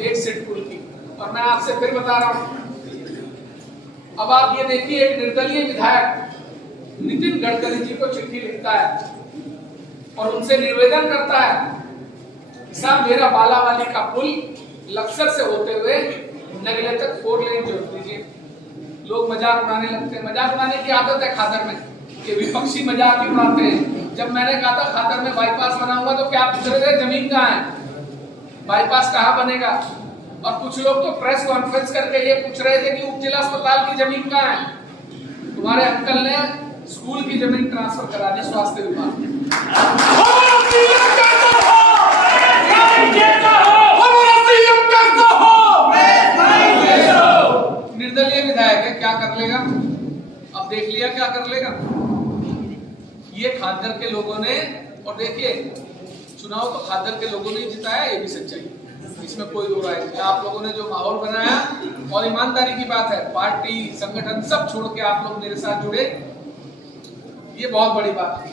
एक सीट पुल की। और मैं आपसे फिर बता रहा हूं, अब आप ये देखिए, एक निर्दलीय विधायक नितिन गडकरी जी को चिट्ठी लिखता है और उनसे निवेदन करता है कि साहब मेरा बालावाली का पुल लक्सर से होते हुए नगले तक 4 लेन जोड़ दीजिए। लोग मजाक उड़ाने लगते हैं, मजाक उड़ाने की आदत है खादर में, ये विपक्षी मजाक ही उड़ाते हैं। जब मैंने कहा था खादर में बाईपास बनाऊंगा तो क्या पूछ रहे थे, जमीन कहाँ है, बाईपास कहाँ बनेगा? और कुछ लोग तो प्रेस कॉन्फ्रेंस करके ये पूछ रहे थे कि उप जिला अस्पताल की जमीन कहाँ है। तुम्हारे अंकल ने स्कूल की जमीन ट्रांसफर करा दी स्वास्थ्य विभाग। निर्दलीय विधायक है, क्या कर लेगा? अब देख लिया क्या कर लेगा। ये खादर के लोगों ने, और देखिए चुनाव तो खादर के लोगों ने जिताया, ये भी सच्चाई, इसमें कोई दो राय नहीं। आप लोगों ने जो माहौल बनाया, और ईमानदारी की बात है, पार्टी संगठन सब छोड़ के आप लोग मेरे साथ जुड़े, ये बहुत बड़ी बात है।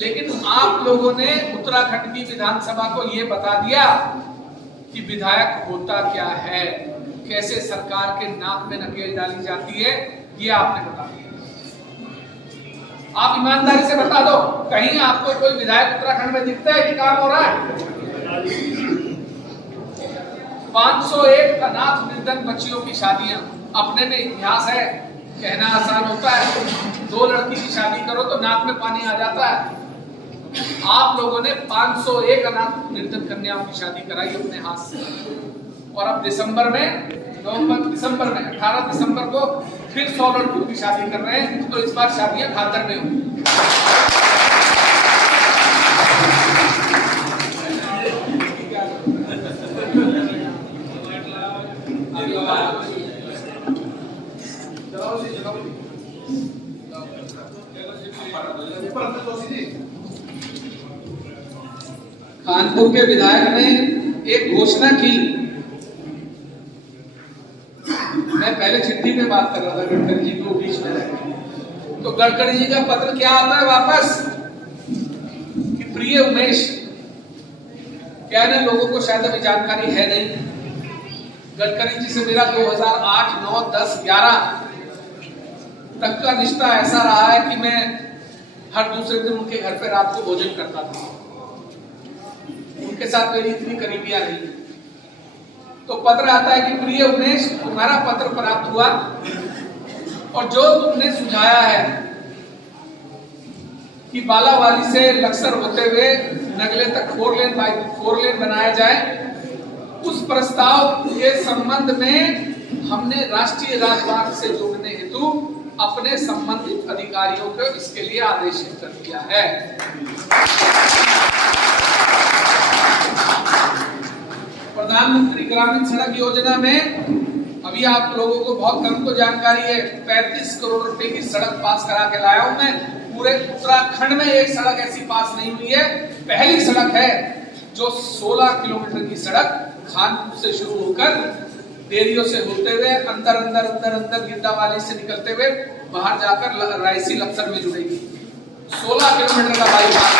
लेकिन आप लोगों ने उत्तराखंड की विधानसभा को ये बता दिया कि विधायक होता क्या है, कैसे सरकार के नाक में नकेल डाली जाती है, ये आपने बता दिया। आप ईमानदारी से बता दो, कहीं आपको कोई विधायक उत्तराखंड में दिखता है कि काम हो रहा है? 501 अनाथ निर्धन बच्चियों की शादियां, अपने में इतिहास है, कहना आसान होता है, 2 लड़की की शादी करो तो नाक में पानी आ जाता है। आप लोगों ने 501 अनाथ निर्धन कन्याओं की शादी कराई अपने हाथ से, और अब दिसंबर में 18 दिसंबर को फिर 100 लड़कियों की शादी कर रहे हैं। तो इस बार शादियां खादर में होंगी। कानपुर के विधायक ने एक घोषणा की, मैं पहले चिट्ठी में बात कर रहा था गडकरी जी को बीच में रहे, तो गडकरी जी का पत्र क्या आता है वापस कि प्रिय उमेश, क्या है ना, लोगों को शायद अभी जानकारी है नहीं, गडकरी जी से मेरा 2008, 9, 10, 11 तक का रिश्ता ऐसा रहा है कि मैं हर दूसरे दिन उनके घर पे रात को भोजन करता था। उनके साथ मेरी इतनी करीबियां नहीं। तो पत्र आता है कि प्रिय उमेश, तुम्हारा पत्र प्राप्त हुआ और जो तुमने सुझाया है कि बालावाली से लक्सर होते हुए नगले तक 4 लेन बनाया जाए, उस प्रस्ताव के संबंध में हमने राष्ट्रीय राजमार्ग से जोड़ने हेतु अपने संबंधित अधिकारियों को इसके लिए आदेशित कर दिया है। प्रधानमंत्री ग्रामीण सड़क योजना में अभी आप लोगों को बहुत कम को जानकारी है, 35 करोड़ रुपए की सड़क पास करा के लाया हूं मैं। पूरे उत्तराखंड में एक सड़क ऐसी पास नहीं हुई है, पहली सड़क है जो 16 किलोमीटर की सड़क खानपुर से शुरू होकर देरियों से होते हुए अंदर गिद्दावाली से निकलते हुए बाहर जाकर रायसी लक्सर में जुड़ेगी। 16 किलोमीटर का बाईपास।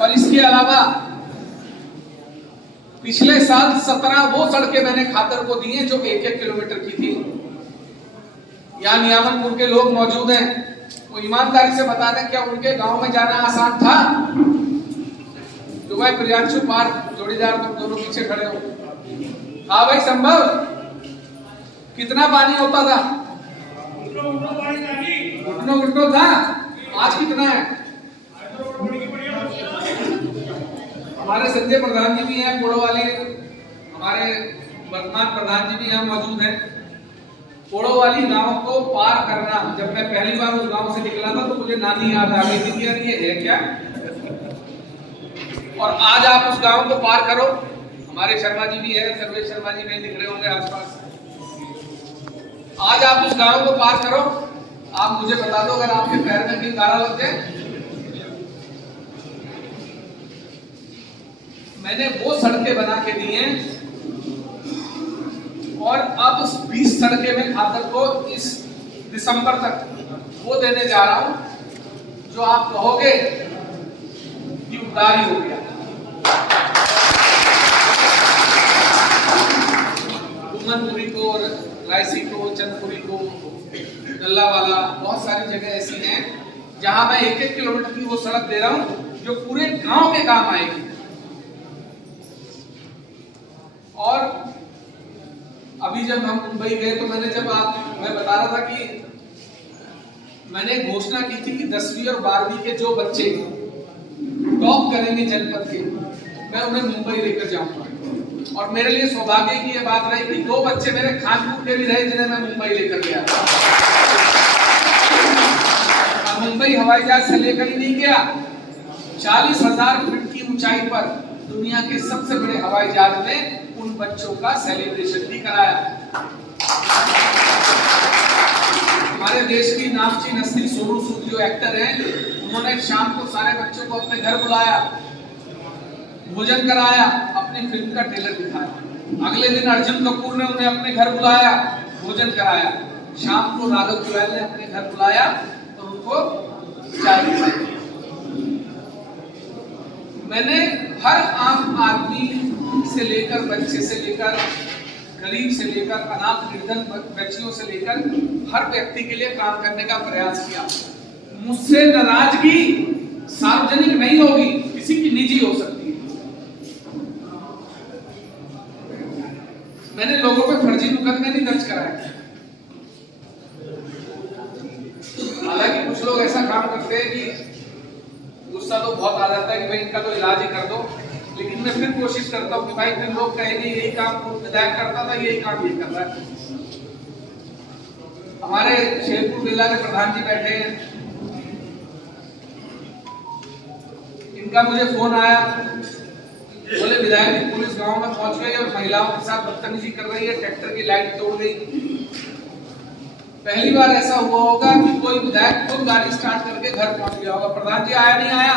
और इसके अलावा पिछले साल 17 वो सड़कें मैंने खादर को दी हैं जो 1-1 किलोमीटर की थी। यहाँ नियामनपुर के लोग मौजूद हैं, वो ईमानदारी से बता दें क्या उनके गांव में जाना आसान था? जो भाई प्रियांशु पार्क जोड़ीदार, तुम दोनों पीछे खड़े हो, हाँ भाई संभव? कितना पानी होता था? घुटनों था। आज कितना है? हमारे संजय प्रधान जी भी हैं, पोड़ो वाले, हमारे वर्तमान प्रधान जी भी यहाँ मौजूद हैं। पोड़ो वाली गांव को पार करना, जब मैं पहली बार उस गांव से निकला था तो मुझे नानी याद आ गई थी, यार ये है क्या? और आज आप उस गांव को पार करो, हमारे शर्मा जी भी है, सर्वेश शर्मा जी नहीं दिख रहे होंगे आसपास। आज आप उस गांव को पार करो, आप मुझे बता दो अगर आपके पैर में कहीं काला लग जाए। मैंने वो सड़कें बना के दी हैं और अब 20 सड़कें मैं खादर को इस दिसंबर तक वो देने जा रहा हूं जो आप कहोगे कि उदारी हो गया। रायसी को, चंदपुरी को, गल्लावाला, बहुत सारी जगह ऐसी हैं जहां मैं 1-1 किलोमीटर की वो सड़क दे रहा हूं जो पूरे गांव के काम आएगी। और अभी जब हम मुंबई गए तो मैं बता रहा था कि मैंने घोषणा की थी कि 10वीं और 12वीं के जो बच्चे टॉप करेंगे जनपद के, मैं उन्हें मुंबई लेकर जाऊंगा। और मेरे लिए सौभाग्य की यह बात रही कि 2 बच्चे मेरे खानपुर के भी रहे जिन्हें मैं मुंबई लेकर गया। मुंबई हवाई जहाज से लेकर ही नहीं गया, 40,000 फीट की ऊंचाई पर दुनिया के सबसे बड़े हवाई जहाज में उन बच्चों का सेलिब्रेशन भी कराया। हमारे देश की नामचीन हस्ती सोनू सूद जो एक्टर हैं, उन्होंने शाम को सारे बच्चों को अपने घर बुलाया, भोजन कराया, अपनी फिल्म का ट्रेलर दिखाया। अगले दिन अर्जुन कपूर ने उन्हें अपने घर बुलाया, भोजन कराया। शाम को राघव जुएल ने अपने घर बुलाया तो उनको चाय पिलाई। मैंने हर आम आदमी से लेकर, बच्चे से लेकर, गरीब से लेकर, अनाथ निर्धन बच्चियों से लेकर हर व्यक्ति के लिए काम करने का प्रयास किया। मुझसे नाराजगी सार्वजनिक नहीं होगी, किसी की निजी हो सकती है। मैंने लोगों पे फर्जी मुकदमे नहीं दर्ज कराए। हालांकि कुछ लोग ऐसा काम करते हैं कि गुस्सा तो बहुत आ जाता है कि भाई इनका तो इलाज ही कर दो, लेकिन मैं फिर कोशिश करता हूँ कि भाई फिर लोग कहेंगे यही काम विधायक करता था, यही काम ये कर रहा है। हमारे शेरपुर जिला के प्रधान जी बैठे हैं, इनका मुझे फोन आया, बोले विधायक जी पुलिस गांव में पहुंच गई और महिलाओं के साथ बदतमीजी कर रही है, ट्रैक्टर की लाइट तोड़ गई। पहली बार ऐसा हुआ होगा कि कोई विधायक खुद गाड़ी स्टार्ट करके घर पहुंच गया होगा। प्रधान जी आया नहीं आया,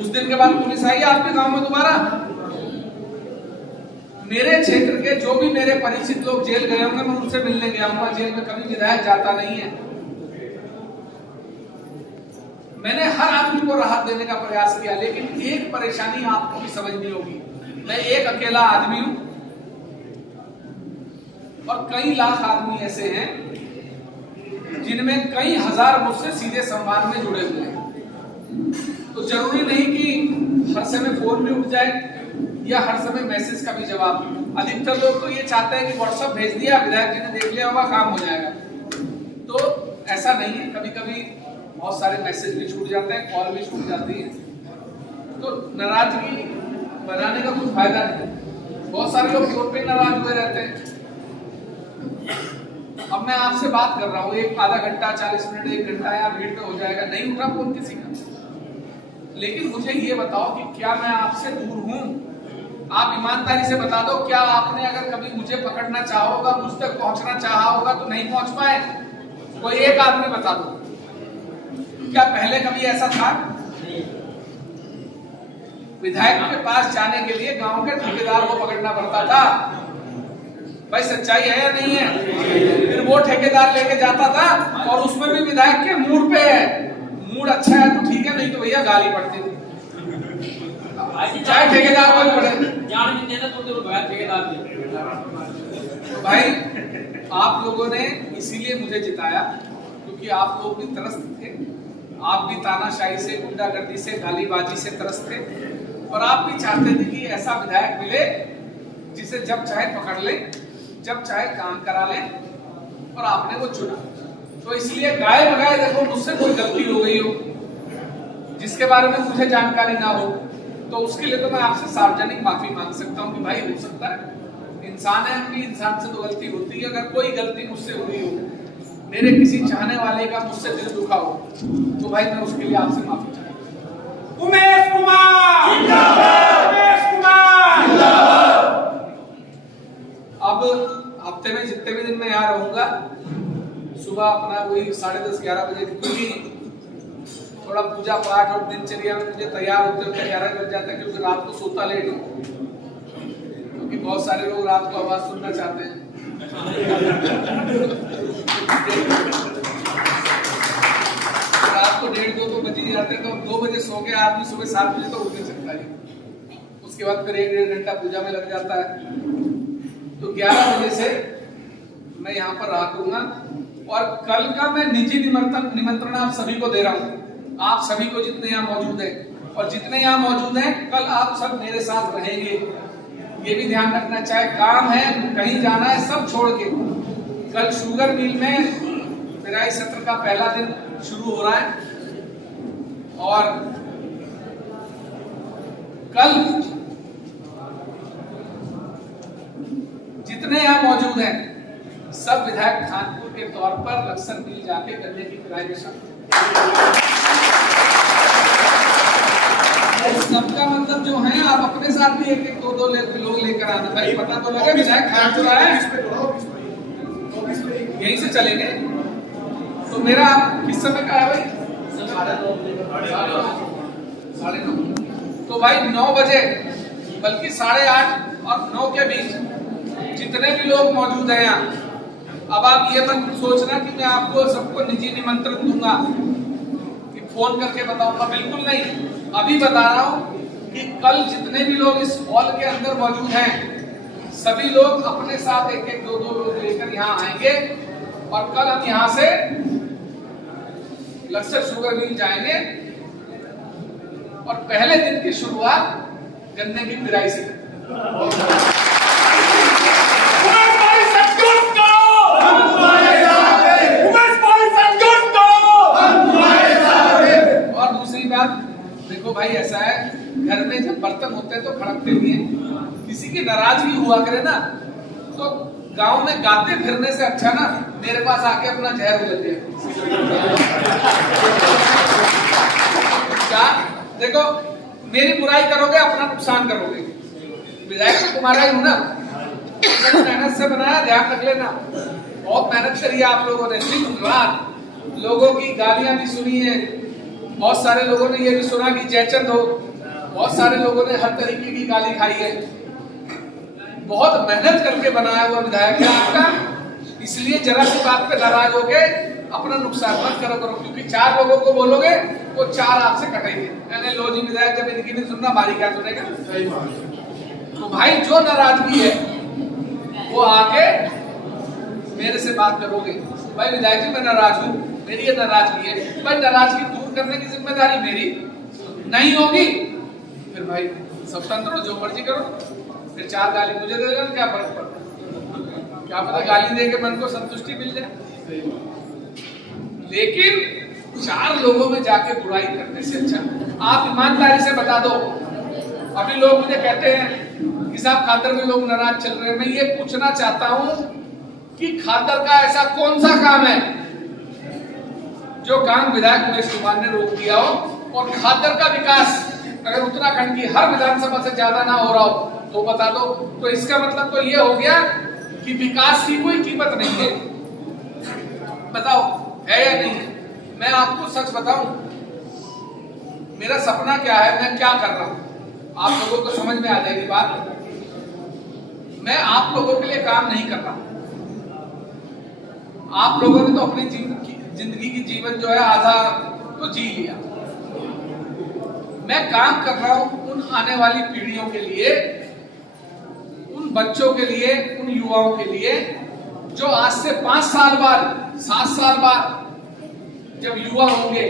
उस दिन के बाद पुलिस आई आपके गांव में दोबारा। मेरे क्षेत्र के जो भी मेरे परिचित लोग जेल गए होंगे, मैं उनसे मिलने गया हूँ। जेल में कभी विधायक जाता नहीं है। मैंने हर आदमी को राहत देने का प्रयास किया, लेकिन एक परेशानी आपको भी समझनी होगी। मैं एक अकेला आदमी हूं और कई लाख आदमी ऐसे हैं जिनमें कई हजार मुझसे सीधे संवाद में जुड़े हुए हैं। तो जरूरी नहीं कि हर समय फोन भी उठ जाए या हर समय मैसेज का भी जवाब। अधिकतर लोग तो ये चाहते हैं कि व्हाट्सएप भेज दिया, विधायक जी ने देख लिया होगा, काम हो जाएगा। तो ऐसा नहीं है, कभी कभी बहुत सारे मैसेज भी छूट जाते हैं, कॉल भी छूट जाती है। तो नाराजगी बनाने का कोई फायदा नहीं। बहुत सारे लोग फोन पे नाराज हुए रहते हैं। अब मैं आपसे बात कर रहा हूँ, एक आधा घंटा, 40 मिनट, 1 घंटा या भीड़ में हो जाएगा, नहीं उठा फोन किसी का। लेकिन मुझे ये बताओ कि क्या मैं आपसे दूर हूं? आप ईमानदारी से बता दो, क्या आपने अगर कभी मुझे पकड़ना चाहा होगा, मुझ तक पहुंचना चाहा होगा तो नहीं पहुंच पाए? कोई एक आदमी बता दो, क्या पहले कभी ऐसा था? विधायक के पास जाने के लिए गांव के ठेकेदार को पकड़ना पड़ता था। भाई सच्चाई है या नहीं है? फिर वो ठेकेदार लेके जाता था और उसमें भी विधायक के मूड पे है। मूड अच्छा है तो ठीक है, नहीं तो भैया गाली पड़ती थी, चाहे ठेकेदार को ही पड़े। तो भाई आप लोगों ने इसीलिए मुझे जिताया क्योंकि आप लोग भी त्रस्त थे। आप भी तानाशाही से, गुंडागर्दी से, गालीबाजी से त्रस्त थे और आप भी चाहते थे कि ऐसा विधायक मिले जिसे जब चाहे पकड़ ले, जब चाहे काम करा ले, और आपने वो चुना। तो इसलिए गाय बगाए देखो मुझसे कोई गलती हो गई हो जिसके बारे में मुझे जानकारी ना हो, तो उसके लिए तो मैं आपसे सार्वजनिक माफी मांग सकता हूँ कि भाई हो सकता है, इंसान है, हम भी इंसान से तो गलती होती है। अगर कोई गलती मुझसे हुई हो, मेरे किसी चाहने वाले का मुझसे दिल दुखा हो, तो भाई मैं उसके लिए आपसे माफी चाहता हूँ। उमेश कुमार जिंदाबाद, उमेश कुमार जिंदाबाद। अब हफ्ते में जितने भी दिन मैं यहाँ रहूंगा, सुबह अपना वही 10:30-11 बजे, क्योंकि थोड़ा पूजा पाठ और दिनचर्या में मुझे तैयार होते होते 11 बज जाता है, क्योंकि रात को सोता लेट हूँ, क्योंकि बहुत सारे लोग रात को आवाज सुनना चाहते हैं। रात को 1:30-2 बज ही जाते हैं, तो 2 बजे सो के आदमी सुबह 7 बजे तो उठ नहीं सकता है। उसके बाद फिर 1-1.5 घंटा पूजा में लग जाता है। तो 11 बजे से मैं यहाँ पर रहा करूंगा। और कल का मैं निजी निमंत्रण आप सभी को दे रहा हूँ, आप सभी को जितने यहाँ मौजूद हैं, और जितने यहाँ मौजूद हैं कल आप सब मेरे साथ रहेंगे। ये भी ध्यान रखना, चाहे काम है, कहीं जाना है, सब छोड़ के कल शुगर मिल में पेराई सत्र का पहला दिन शुरू हो रहा है। और कल जितने यहाँ मौजूद हैं सब विधायक खानपुर के तौर पर लक्सर मिल जाके गन्ने की पेराई में शामिल। सबका मतलब जो है आप अपने साथ भी एक एक दो लोग लेकर आना भाई, पता तो लगे विधायक खानपुर है, यहीं से चलेंगे। तो मेरा किस समय का है भाई? 9:30। तो भाई 9 बजे, बल्कि 8:30 और 9 के बीच जितने भी लोग मौजूद हैं यहाँ, अब आप ये मत सोचना कि मैं आपको सबको निजी निमंत्रण दूंगा कि फोन करके बताऊंगा, बिल्कुल नहीं। अभी बता रहा हूँ कि कल जितने भी लोग इस हॉल के अंदर मौजूद हैं सभी लोग अपने साथ एक एक दो लोग लेकर यहाँ आएंगे और कल हम यहाँ से लक्सर शुगर मिल जाएंगे और पहले दिन की शुरुआत गन्ने की पिराई से। और दूसरी बात देखो भाई, ऐसा है घर में जब बर्तन होते हैं तो खड़कते भी हैं, किसी की नाराजगी हुआ करे ना तो गांव में गाते फिरने से अच्छा ना मेरे पास आके अपना जहर उगलते हैं। क्या देखो, मेरी बुराई करोगे अपना नुकसान करोगे। विधायक तो तुम्हारा ही हूं ना, मेहनत से बनाया, ध्यान रख लेना। बहुत मेहनत करी है आप लोगों ने, दिन रात लोगों की गालियां भी सुनी है, बहुत सारे लोगों ने ये भी सुना कि जयचंद हो, बहुत सारे लोगों ने हर तरीके की गाली खाई है। बहुत मेहनत करके बनाया हुआ विधायक है आपका, इसलिए जरा सी बात पे नाराज होके अपना नुकसान मत करो, क्योंकि 4 लोगों को बोलोगे वो 4 आपसे कटेंगे। मैंने लो जी विधायक जब इनकी नहीं सुनना हमारी क्या सुनेगा। तो भाई जो नाराजगी है वो आके मेरे से बात करोगे, भाई विधायक जी मैं नाराज हूँ, मेरी ये नाराजगी है, भाई नाराजगी दूर करने की जिम्मेदारी मेरी नहीं होगी, फिर भाई स्वतंत्र हो, जो मर्जी करो। फिर 4 गाली मुझे दे देगा, क्या फर्क पड़ता है? क्या पता गाली दे के मन को संतुष्टि मिल जाए। लेकिन 4 लोगों में जाके बुराई करने से अच्छा आप ईमानदारी से बता दो। अभी लोग मुझे कहते हैं कि साहब खादर में लोग नाराज चल रहे हैं। मैं ये पूछना चाहता हूं कि खादर का ऐसा कौन सा काम है जो काम विधायक उमेश कुमार ने रोक दिया हो, और खादर का विकास अगर उत्तराखंड की हर विधानसभा से ज्यादा ना हो रहा हो तो बता दो। तो इसका मतलब तो ये हो गया कि विकास की कोई कीमत नहीं है। बताओ है या नहीं है? मैं आपको सच बताऊं, मेरा सपना क्या है, मैं क्या कर रहा हूं, आप लोगों को समझ में आ जाएगी बात। मैं आप लोगों के लिए काम नहीं कर रहा। आप लोगों ने तो अपनी जिंदगी की जीवन जो है आधा तो जी लिया। मैं काम कर रहा हूं उन आने वाली पीढ़ियों के लिए, उन बच्चों के लिए, उन युवाओं के लिए जो आज से 5 साल बाद, 7 साल बाद जब युवा होंगे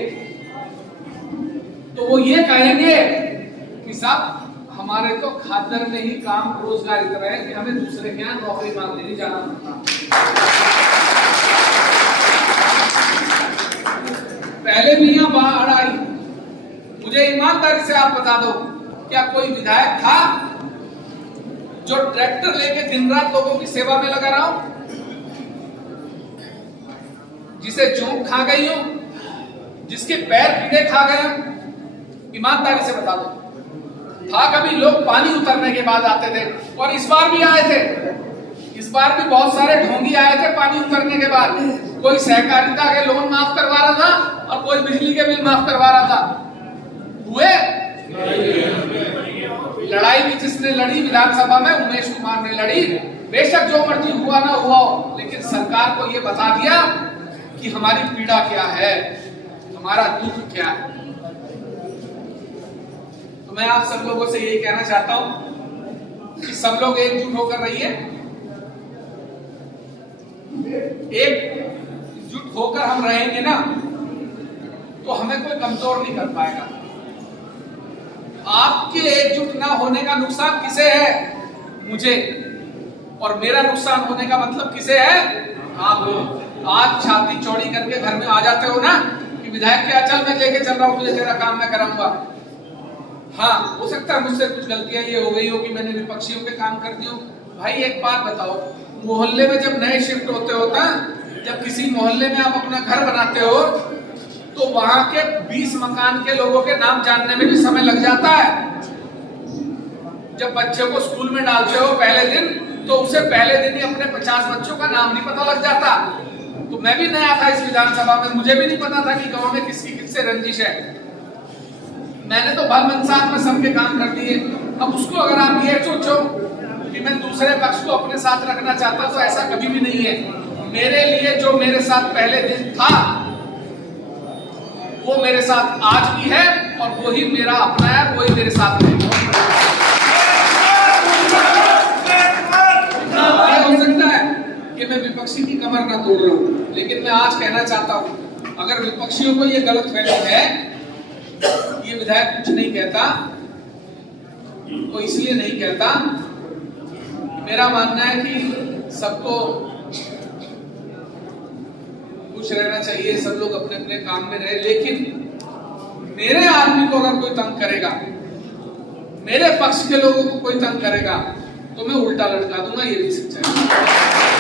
तो वो ये कहेंगे कि साहब हमारे तो खादर में ही काम रोजगार इतना है कि हमें दूसरे के यहाँ नौकरी मांगने नहीं जाना पड़ता। पहले भी यहाँ बाढ़ आई, मुझे ईमानदारी से आप बता दो, क्या कोई विधायक था जो ट्रैक्टर लेके दिन रात लोगों की सेवा में लगा रहा हो, जिसे चोट खा गई हो, जिसके पैर कीड़े खा गए हो? ईमानदारी से बता दो। था कभी लोग पानी उतरने के बाद आते थे, और इस बार भी आए थे, इस बार भी बहुत सारे ढोंगी आए थे पानी उतरने के बाद। कोई सहकारिता के लोन माफ करवा रहा था और कोई बिजली के बिल माफ करवा रहा था। हुए लड़ाई भी जिसने लड़ी विधानसभा में, उमेश कुमार ने लड़ी। बेशक जो मर्जी हुआ ना हुआ हो, लेकिन सरकार को यह बता दिया कि हमारी पीड़ा क्या है, हमारा दुख क्या है। तो मैं आप सब लोगों से यही कहना चाहता हूं कि सब लोग एकजुट होकर रहिए। एकजुट होकर हम रहेंगे ना, तो हमें कोई कमजोर नहीं कर पाएगा। आपके एकजुट ना होने का नुकसान किसे है? मुझे। और मेरा नुकसान होने का मतलब किसे है? आप लोग। आज छाती चौड़ी करके घर में आ जाते हो ना कि विधायक क्या, चल मैं लेके चल रहा हूं तुझे, तेरा काम मैं कराऊंगा। हाँ, हो सकता है मुझसे कुछ गलतियां ये हो गई हो कि मैंने विपक्षियों के काम कर दिए हो। भाई एक बात बताओ, मोहल्ले में जब नए शिफ्ट होते होता, जब किसी मोहल्ले में आप अपना घर बनाते हो तो वहां के 20 मकान के लोगों के नाम जानने में भी समय लग जाता है। जब बच्चे को स्कूल में डालते हो पहले दिन, तो उसे पहले दिन ही अपने 50 बच्चों का नाम नहीं पता लग जाता। तो मैं भी नया था इस विधानसभा में, मुझे भी नहीं पता था कि गांव में किसकी किससे रंजिश है। मैंने तो भर मनसात में सबके काम कर दिए। अब उसको अगर आप ये सोचो कि मैं दूसरे पक्ष को अपने साथ रखना चाहता हूं, तो ऐसा कभी भी नहीं है। मेरे लिए जो मेरे साथ पहले दिन था वो मेरे साथ आज भी है, और वही मेरा अपना है, वही मेरे साथ है। हो सकता है कि मैं विपक्षी की कमर ना तोड़ रहा हूं, लेकिन मैं आज कहना चाहता हूं, अगर विपक्षियों को ये गलत फहमी है, ये विधायक कुछ नहीं कहता तो इसलिए नहीं कहता। मेरा मानना है कि सबको खुश रहना चाहिए, सब लोग अपने अपने काम में रहे, लेकिन मेरे आदमी को अगर कोई तंग करेगा, मेरे पक्ष के लोगों को कोई तंग करेगा, तो मैं उल्टा लटका दूंगा। ये भी सच्चाई है।